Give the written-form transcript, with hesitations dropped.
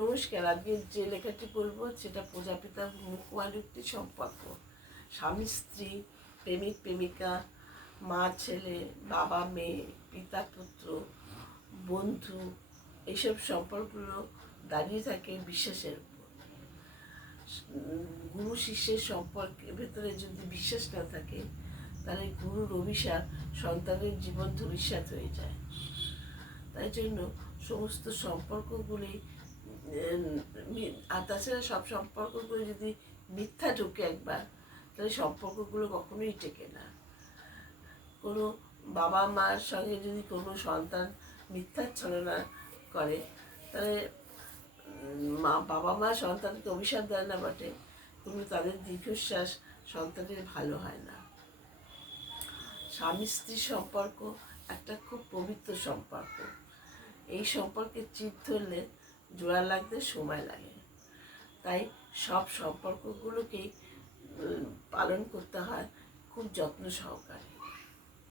নমস্কার। আজকে যে লেখাটি বলবো সেটা প্রজাপিতার মুখমালুক্তি সম্পর্ক। স্বামী স্ত্রী, প্রেমিক প্রেমিকা, মা ছেলে, বাবা মেয়ে, পিতা পুত্র, বন্ধু, এইসব সম্পর্কগুলো দাঁড়িয়ে থাকে বিশ্বাসের উপর। গুরু শিষ্যের সম্পর্কের ভেতরে যদি বিশ্বাস না থাকে, তাহলে গুরুর অভিশাপ সন্তানের জীবন ধূলিসাৎ হয়ে যায়। তাই জন্য সমস্ত সম্পর্কগুলি, আর তাছাড়া সব সম্পর্কগুলো যদি মিথ্যা ঢুকে একবার, তাহলে সম্পর্কগুলো কখনোই টেকে না। কোনো বাবা মার সঙ্গে যদি কোনো সন্তান মিথ্যাচ্ছলনা করে, তাহলে বাবা মা সন্তানকে অভিশাপ দেয় না বটে, কিন্তু তাদের দীর্ঘশ্বাস সন্তানের ভালো হয় না। স্বামী স্ত্রীর সম্পর্ক একটা খুব পবিত্র সম্পর্ক। এই সম্পর্কে চির ধরলে জোড়া লাগতে সময় লাগে। তাই সব সম্পর্কগুলোকেই পালন করতে হয় খুব যত্ন সহকারে।